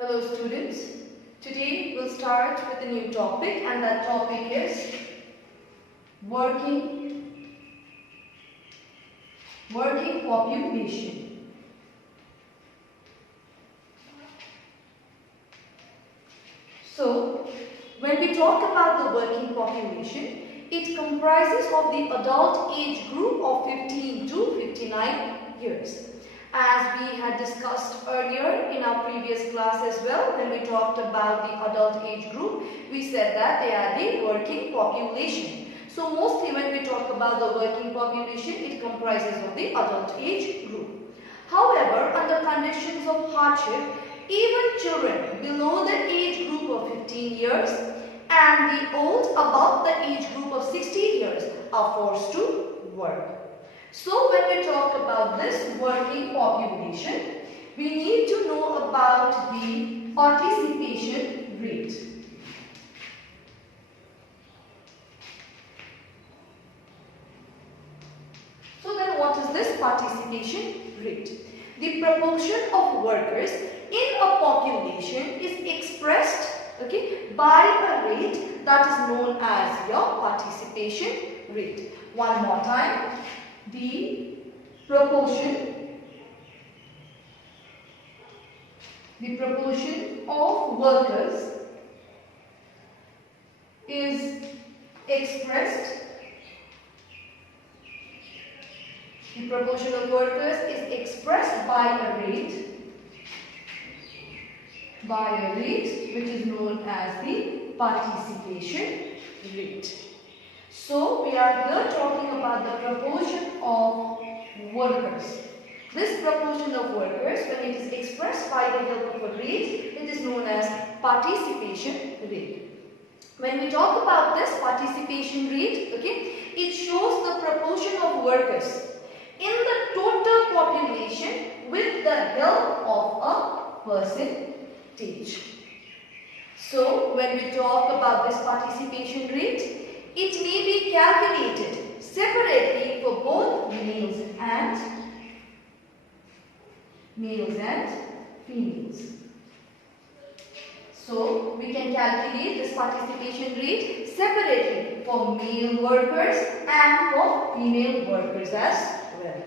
Hello students, today we'll start with a new topic and that topic is working population. So, when we talk about the working population, it comprises of the adult age group of 15 to 59 years. As we had discussed earlier in our previous class as well, when we talked about the adult age group, we said that they are the working population. So mostly when we talk about the working population, it comprises of the adult age group. However, under conditions of hardship, even children below the age group of 15 years and the old above the age group of 60 years are forced to work. So when we talk about this working population, we need to know about the participation rate. So then what is this participation rate? The proportion of workers in a population is expressed by a rate that is known as your participation rate. One more time. The proportion of workers is expressed by a rate which is known as the participation rate. So, we are here talking about the proportion of workers. This proportion of workers, when it is expressed by the help of a rate, it is known as participation rate. When we talk about this participation rate, it shows the proportion of workers in the total population with the help of a percentage. So, when we talk about this participation rate, it may be calculated separately for both males and females. So, we can calculate this participation rate separately for male workers and for female workers as well.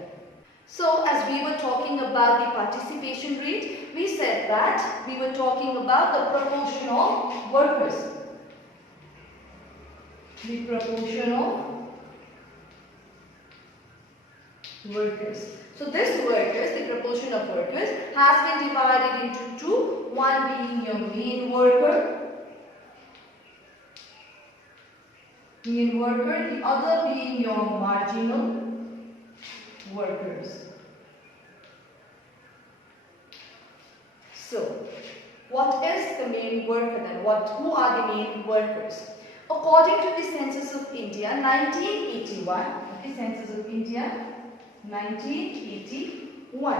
So, as we were talking about the participation rate, we said that we were talking about the proportion of workers. The proportion of workers. So this workers, the proportion of workers has been divided into two. One being your main worker, the other being your marginal workers. So, what is the main worker then? Who are the main workers? According to the Census of India, 1981, Census of India, 1981,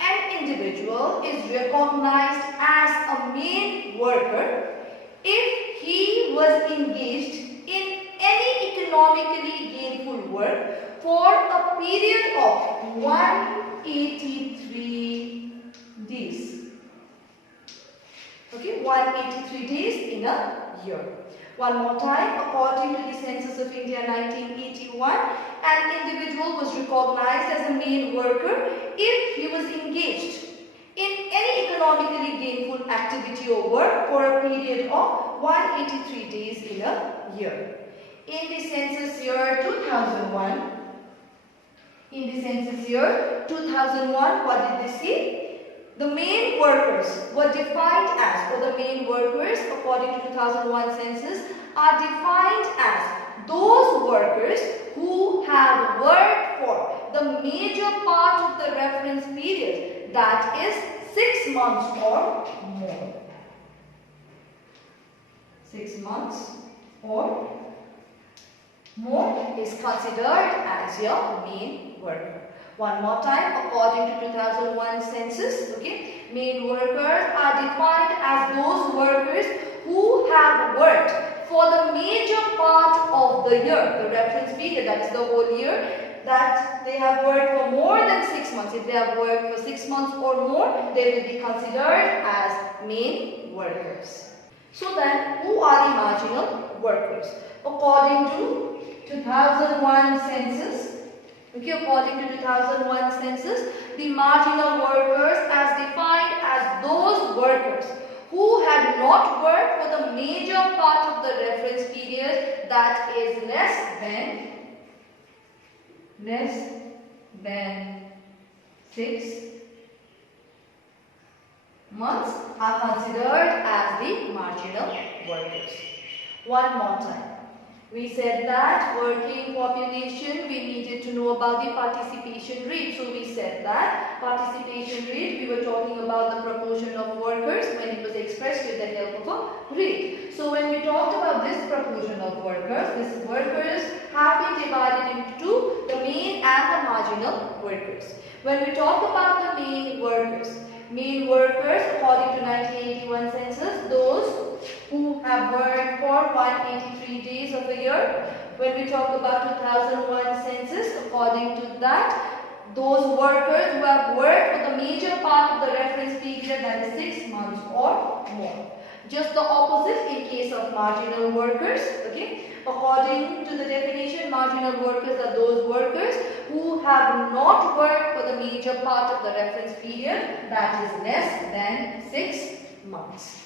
an individual is recognized as a main worker if he was engaged in any economically gainful work for a period of 183 days. 183 days in a year. One more time, according to the Census of India 1981, an individual was recognized as a main worker if he was engaged in any economically gainful activity or work for a period of 183 days in a year. In the census year 2001, what did they say? The main workers were defined as, or the main workers according to 2001 census are defined as those workers who have worked for the major part of the reference period, that is 6 months or more. 6 months or more is considered as your main worker. One more time, according to 2001 census, main workers are defined as those workers who have worked for the major part of the year, the reference period, that is the whole year, that they have worked for more than 6 months. If they have worked for 6 months or more, they will be considered as male workers. So then, who are the marginal workers? According to 2001 census, according to 2001 census, the marginal workers as defined as those workers who had not worked for the major part of the reference period, that is less than 6 months, are considered as the marginal workers. One more time. We said that working population, we needed to know about the participation rate. So we said that participation rate, we were talking about the proportion of workers when it was expressed with the help of a rate. So when we talked about this proportion of workers, these workers have been divided into the main and the marginal workers. When we talk about the main workers according to 1981 census, those who have worked for 183 days of the year. When we talk about 2001 census, according to that, those workers who have worked for the major part of the reference period, that is 6 months or more. Just the opposite in case of marginal workers. According to the definition, marginal workers are those workers who have not worked for the major part of the reference period, that is less than 6 months.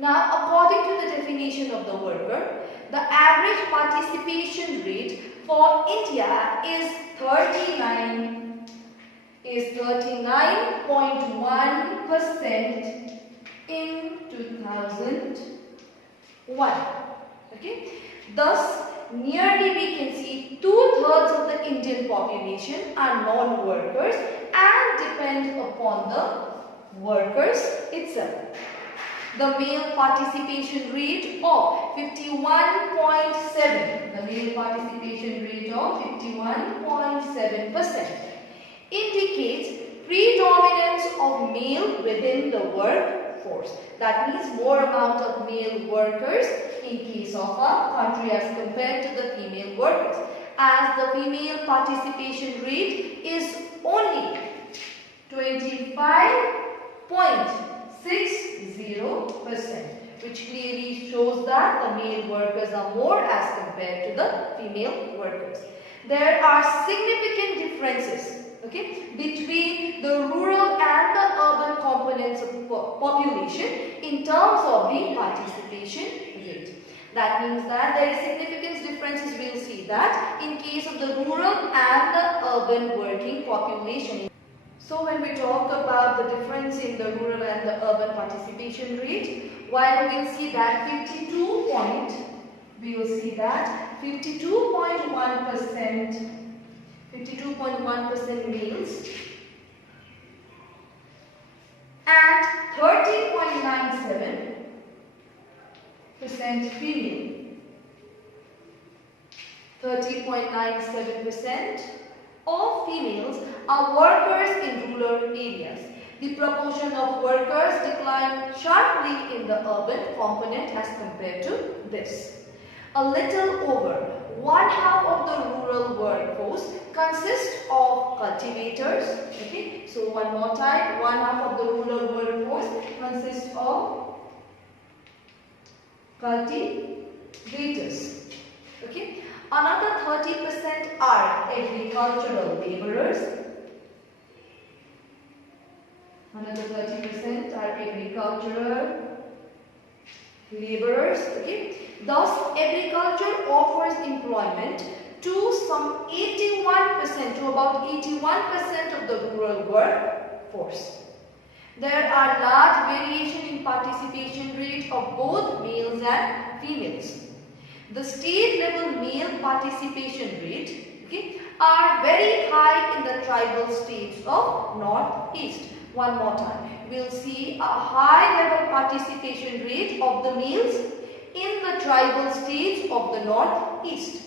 Now, according to the definition of the worker, the average participation rate for India is 39.1% in 2001. Thus, nearly we can see 2/3 of the Indian population are non-workers and depend upon the workers itself. The male participation rate of 51.7% indicates predominance of male within the workforce. That means more amount of male workers in case of our country as compared to the female workers. As the female participation rate is only 25.60%, which clearly shows that the male workers are more as compared to the female workers. There are significant differences between the rural and the urban components of population in terms of the participation rate. That means that there is significant differences. We will see that in case of the rural and the urban working population. So when we talk about the difference in the rural and the urban participation rate, while we will see that 52.1% males and 30.97% female. 30.97% of females are workers in rural areas. The proportion of workers declined sharply in the urban component as compared to this. A little over 1/2 of the rural workforce consists of cultivators. So one more time, 1/2 of the rural workforce consists of cultivators. Another 30% are agricultural laborers. Another 30% are agricultural laborers. Thus, agriculture offers employment to some 81%, to about 81% of the rural workforce. There are large variation in participation rate of both males and females. The state level male participation rate are very high in the tribal states of Northeast. One more time. We'll see a high level participation rate of the males in the tribal states of the Northeast.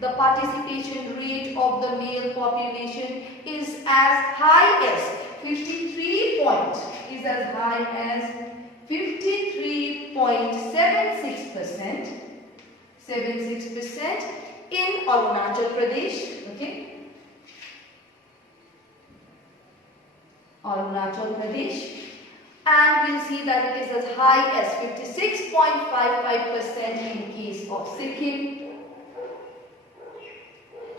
The participation rate of the male population is as high as 53.76% in Arunachal Pradesh. Okay, Arunachal Pradesh. And we'll see that it is as high as 56.55% in case of Sikkim.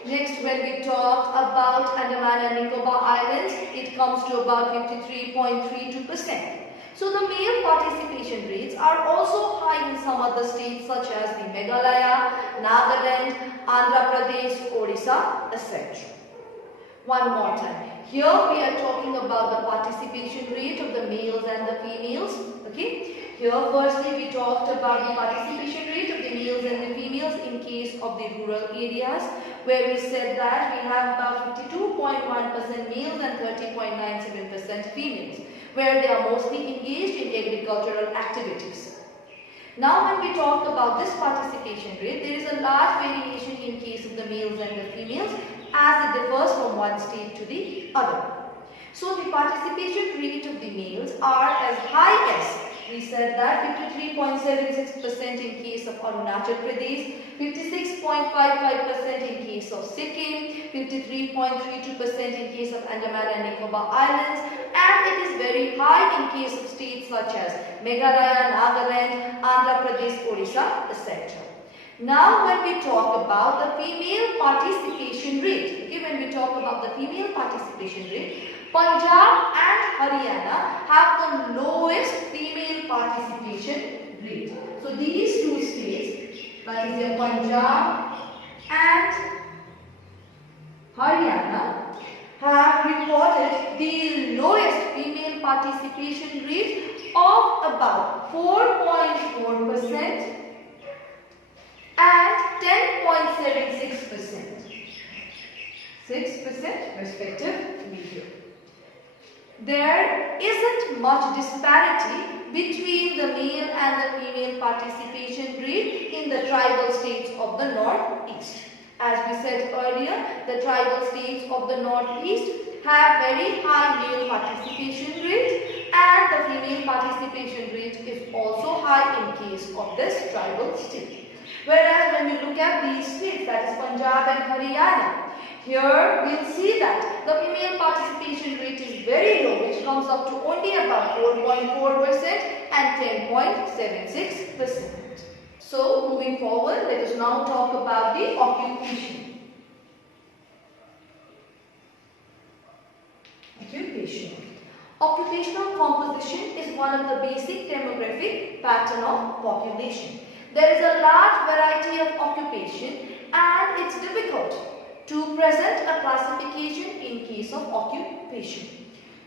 Next, when we talk about Andaman and Nicobar Islands, it comes to about 53.32%. So the male participation rates are also high in some other states such as the Meghalaya, Nagaland, Andhra Pradesh, Odisha, etc. One more time. Here we are talking about the participation rate of the males and the females. Okay. Here firstly we talked about the participation rate of the males and the females in case of the rural areas, where we said that we have about 52.1% males and 30.97% females, where they are mostly engaged in agricultural activities. Now when we talk about this participation rate, there is a large variation in case of the males and the females, as it differs from one state to the other. So the participation rate of the males are as high as, we said that 53.76% in case of Arunachal Pradesh, 56.55% in case of Sikkim, 53.32% in case of Andaman and Nicobar Islands, and it is very high in case of states such as Meghalaya, Nagaland, Andhra Pradesh, Odisha, etc. Now when we talk about the female participation rate, okay, when we talk about the female participation rate, Punjab and Haryana have the lowest female participation rate. So these two states, that is the Punjab and Haryana, have reported the lowest female participation rate of about 4.4% and 10.76%. 6% respectively. There isn't much disparity between the male and the female participation rate in the tribal states of the Northeast. As we said earlier, the tribal states of the Northeast have very high male participation rate, and the female participation rate is also high in case of this tribal state. Whereas when we look at these states, that is Punjab and Haryana, here we'll see that the female participation rate is very low, which comes up to only about 4.4% and 10.76%. So moving forward, let us now talk about the occupation. Occupational composition is one of the basic demographic pattern of population. There is a large variety of occupation, and it's difficult to present a classification in case of occupation.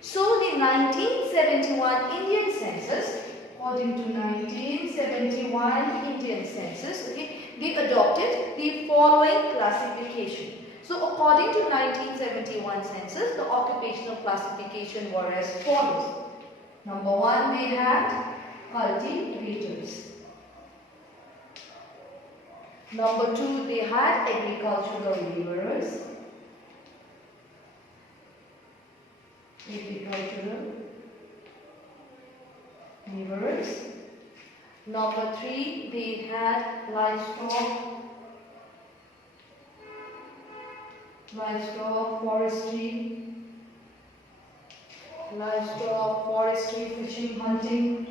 So the 1971 Indian census, according to 1971 Indian census, okay, they adopted the following classification. So according to 1971 census, the occupational classification were as follows. Number 1, they had cultivators. Number 2, they had agricultural laborers. Number 3, they had livestock, forestry, fishing, hunting.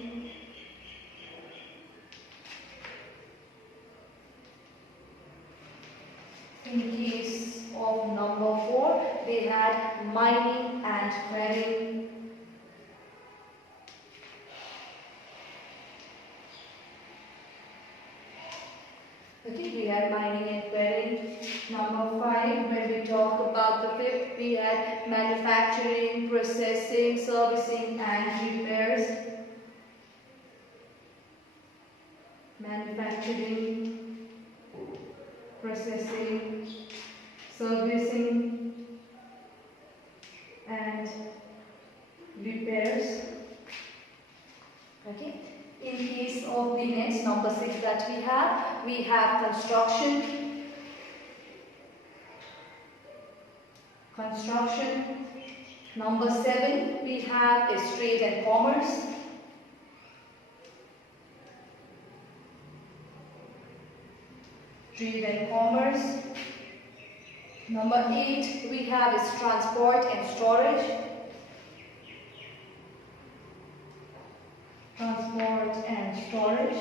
In case of number 4, they had mining and quarrying. Okay, we had mining and quarrying. Number 5, when we talk about the 5th, we had manufacturing, processing, servicing and repairs. Manufacturing, processing, servicing and repairs. Okay. In case of the next, number 6 that we have construction. Number 7, we have is trade and commerce. trade and commerce. Number 8 we have is transport and storage. Transport and storage.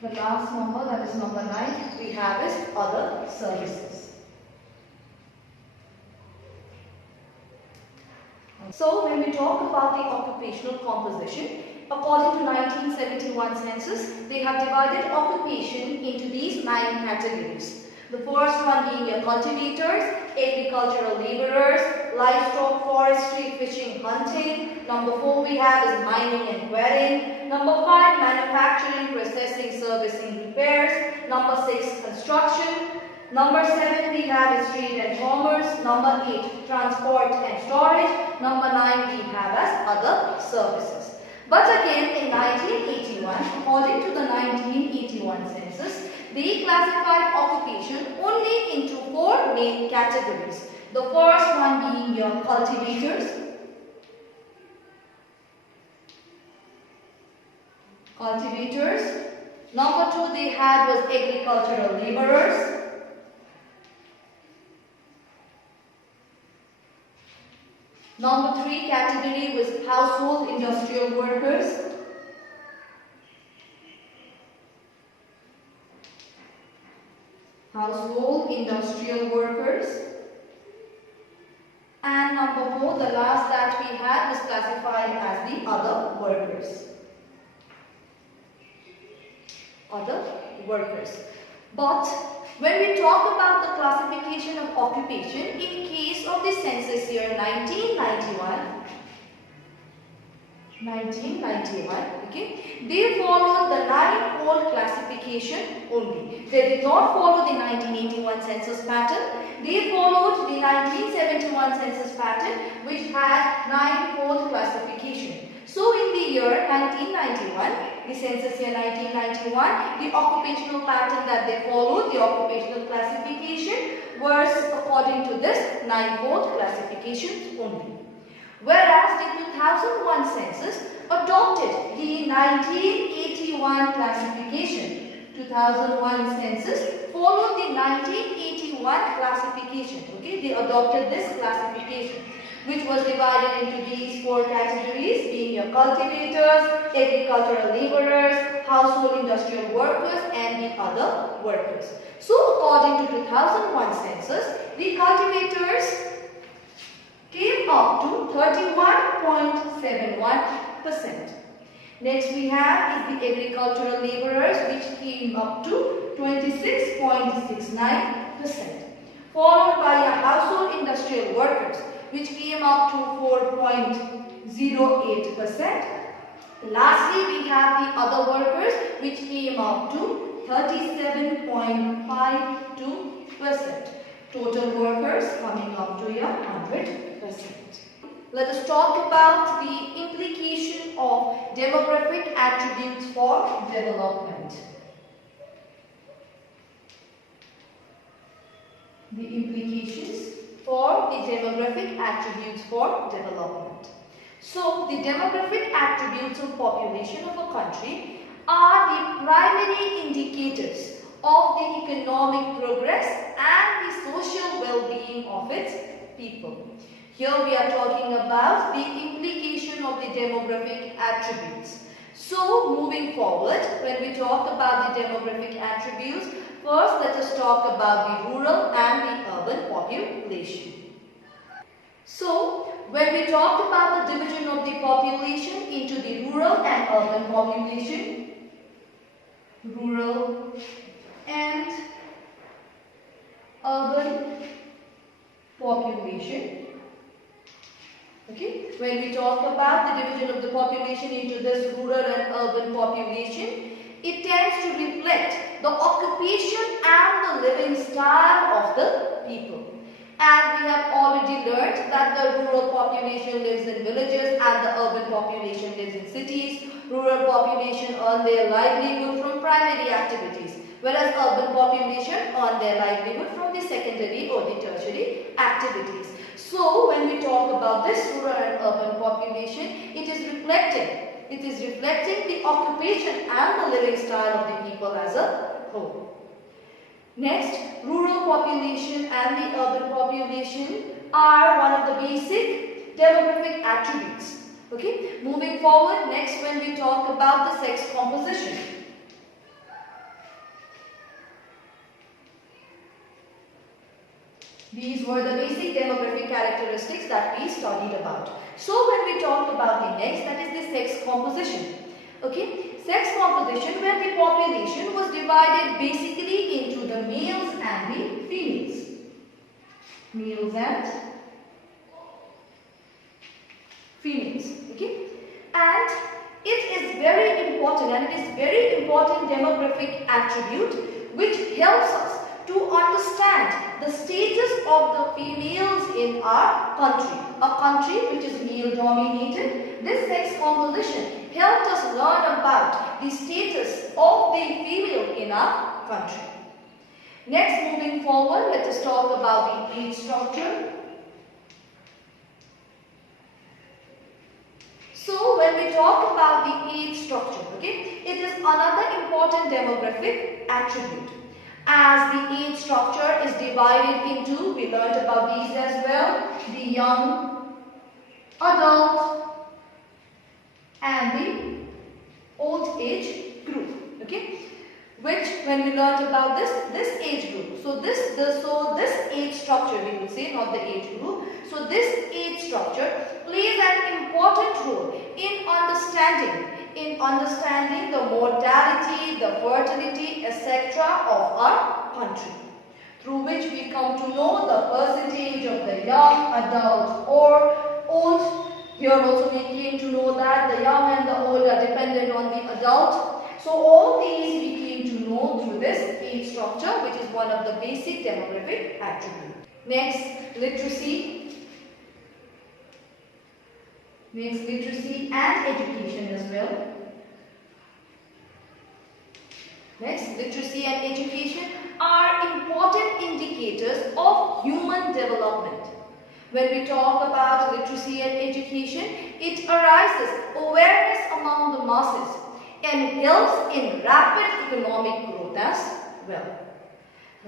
The last number, that is number 9, we have is other services. So when we talk about the occupational composition, according to 1971 census, they have divided occupation into these 9 categories. The first one being your cultivators, agricultural laborers, livestock, forestry, fishing, hunting. Number 4 we have is mining and quarrying. Number 5 manufacturing, processing, servicing, repairs. Number 6 construction. Number 7 we have is trade and commerce. Number 8 transport and storage. Number 9 we have as other services. But again in 1981, according to the 1981 census, they classified occupation only into 4 main categories. The first one being your cultivators. Number 2 they had was agricultural laborers. Number 3 category was household industrial workers. And number 4, the last that we had, was classified as the other workers. But when we talk about the classification of occupation in case of the census year 1991, okay, they followed the 9-fold classification only. They did not follow the 1981 census pattern. They followed the 1971 census pattern, which had 9-fold classification. So in the year 1991, the census year 1991, the occupational pattern that they followed, the occupational classification, was according to this 9-fold classification only. Whereas the 2001 census adopted the 1981 classification. 2001 census followed the 1981 classification. Okay, they adopted this classification, which was divided into these 4 categories, being your cultivators, agricultural laborers, household industrial workers, and the other workers. So according to 2001 census, the cultivators came up to 31.71%. Next we have is the agricultural laborers, which came up to 26.69%. Followed by your household industrial workers, which came up to 4.08%. Lastly, we have the other workers, which came up to 37.52%. Total workers coming up to your 100%. Let us talk about the implication of demographic attributes for development. The implications for the demographic attributes for development. So, the demographic attributes of population of a country are the primary indicators of the economic progress and the social well-being of its people. Here we are talking about the implication of the demographic attributes. So, moving forward, when we talk about the demographic attributes, first let us talk about the rural and the urban population. So, when we talk about the division of the population into the rural and urban population, rural and urban population. Okay, when we talk about the division of the population into this rural and urban population, it tends to reflect the occupation and the living style of the people. And we have already learned that the rural population lives in villages and the urban population lives in cities. Rural population earn their livelihood from primary activities, whereas urban population earn their livelihood from the secondary or the tertiary activities. So, when we talk about this rural and urban population, it is reflecting the occupation and the living style of the people as a whole. Next, rural population and the urban population are one of the basic demographic attributes. Okay, moving forward, next when we talk about the sex composition. These were the basic demographic characteristics that we studied about. So when we talk about the next, that is the sex composition. Okay, sex composition where the population was divided basically into the males and the females. Males and females. Okay, and it is very important, and it is very important demographic attribute which helps us to understand the status of the females in our country. A country which is male dominated, this sex composition helped us learn about the status of the female in our country. Next, moving forward, let us talk about the age structure. So when we talk about the age structure, okay, it is another important demographic attribute. As the age structure is divided into, we learned about these as well, the young, adult and the old age group. Okay, which when we learned about this age group, so this age structure, we will say, not the age group. So this age structure plays an important role in understanding the mortality, the fertility, etc. of our country, through which we come to know the percentage of the young, adult or old. Here also we came to know that the young and the old are dependent on the adult. So all these we came to know through this age structure, which is one of the basic demographic attributes. Next, literacy. Next, literacy and education as well. Next, literacy and education are important indicators of human development. When we talk about literacy and education, it arises awareness among the masses and helps in rapid economic growth as well.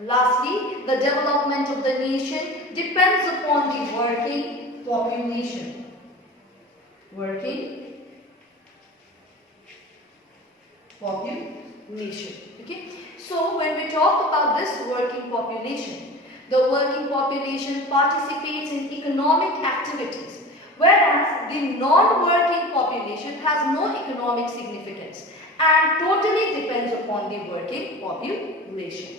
Lastly, the development of the nation depends upon the working population. Working population. Okay. So when we talk about this working population, the working population participates in economic activities, whereas the non-working population has no economic significance and totally depends upon the working population.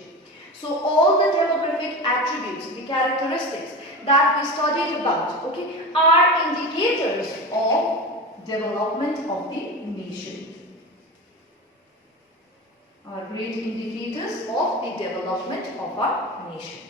So all the demographic attributes, the characteristics that we studied about, okay, are indicators of development of the nation. Are great indicators of the development of our nation.